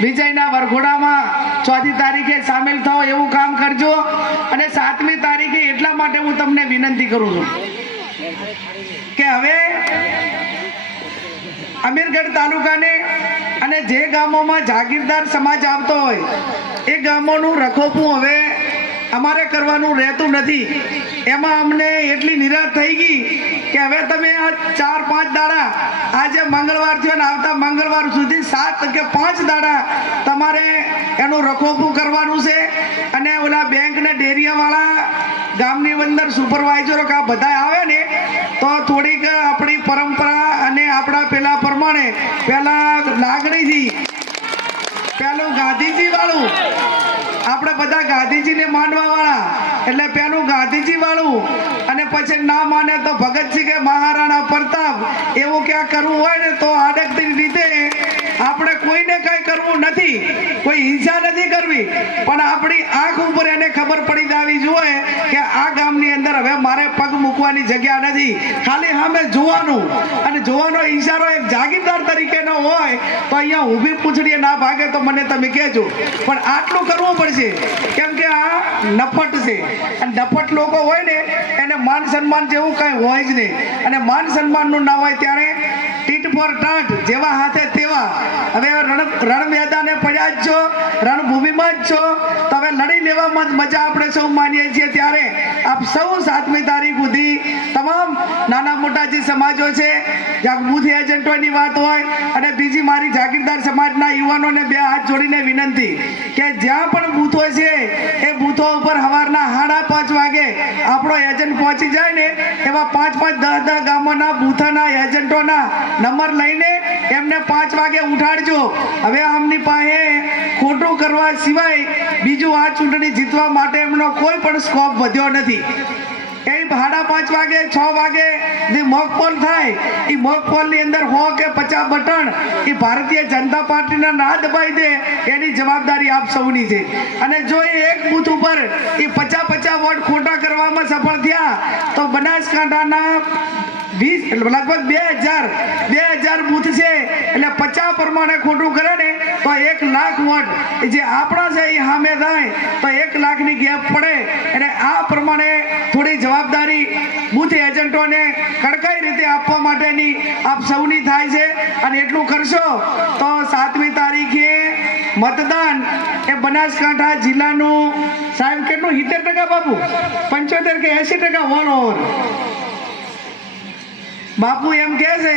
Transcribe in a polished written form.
વિજયના વરઘોડામાં 4મી તારીખે સામેલ થાઓ એવું કામ કરજો। અને 7મી તારીખે એટલા માટે હું તમને વિનંતી કરું છું કે હવે અમીરગઢ તાલુકાને અને જે ગામોમાં જાગીરદાર સમાજ આવતો હોય એ ગામોનું રખોપું હવે અમારે કરવાનું રહેતું નથી। એમાં અમને એટલી નિરાશ થઈ ગઈ કે હવે તમે આ 4-5 દાડા, આજે મંગળવાર થયો ને આવતા મંગળવાર સુધી 7 કે 5 દાડા તમારે એનું રખોપું કરવાનું છે। અને ઓલા બેંક ને ડેરીયાવાળા ગામની અંદર સુપરવાઇઝરો કે આ બધા આવે ને તો થોડીક આપણી પરંપરા અને આપણા પેલા પ્રમાણે પેલા લાગણીથી પેલું ગાંધીજી વાળું, આપણે બધા ગાંધીજીને માનવા વાળા એટલે પેલું ગાંધીજી વાળું, અને પછી ના માને તો ભગતસિંહ કે મહારાણા પ્રતાપ એવું ક્યાં કરવું હોય ને તો આડકતી રીતે આપણે કોઈને કઈ કરવું નથી, કોઈ હિંસા નથી કરવી, પણ આપણી આંખ ઉપર એને ખબર પડી જવી જોઈએ કે આ ગામની અંદર હવે મારે પગ મૂકવાની જગ્યા નથી, ખાલી સામે જોવાનું અને જોવાનો ઈશારો એક જાગીરદાર તરીકેનો હોય તો અહીંયા ઊભી પૂંછડીએ ના ભાગે તો મને તમે કહેજો, પણ આટલું કરવું પડશે કેમ કે આ નફટ છે અને નફટ લોકો હોય ને એને માન સન્માન જેવું કઈ હોય જ નહીં, અને માન સન્માનનું ના હોય ત્યારે ટીટ ફોર ટાટ જેવા હાથે તેવા। હવે રણ મેદાને પડ્યા જ છો, રણભૂમિમાં જ છો તો હવે લડી લેવામાં જ મજા આપણે સૌ માનીએ છીએ। ત્યારે આપ સૌ 7મી તારીખ સુધી તમામ નાના મોટા જે સમાજો છે, જ્યાં બૂથ એજન્ટોની વાત હોય અને બીજી મારી જાગીરદાર સમાજના યુવાનોને 2 હાથ જોડીને વિનંતી કે જ્યાં પણ બૂથો છે એ બૂથો ઉપર સવારના 5:30 વાગે આપણો એજન્ટ પહોંચી જાય ને એવા 5-5, 10-10 ગામોના બૂથના એજન્ટોના નંબર લઈને એમને 5 વાગે ઉઠાડજો। હવે આમની પાસે ખોટું કરવા સિવાય બીજું આ ચૂંટણી જીતવા માટે એમનો કોઈ પણ સ્કોપ વધ્યો નથી। એ 5:30 વાગે 6 વાગે જે મોક પોલ થાય એ મોક પોલ ની અંદર 100 કે 50 બટન એ ભારતીય જનતા પાર્ટીના ના દબાઈ દે એની જવાબદારી આપ સૌની છે। અને જો એ એક બૂથ ઉપર એ 50-50 વોટ ખોટા કરવામાં સફળ થયા તો બનાસકાંઠાના 20 લગભગ 2000 બૂથ છે એટલે 50 પ્રમાણે ખોટું કરે ને તો 1 લાખ વોટ જે આપણા છે એ સામે થાય તો 1 લાખની ગેપ પડે। અને આ પ્રમાણે થોડી જવાબદારી બૂથ એજન્ટોને કડકાઈ રીતે આપવા માટેની આપ સૌની થાય છે, અને એટલું કરશો તો 7મી તારીખે મતદાન એ બનાસકાંઠા જિલ્લાનું સાહેબ કેટલું 70% બાપુ 75 કે 80% ઓલ ઓવર બાપુ એમ કહે છે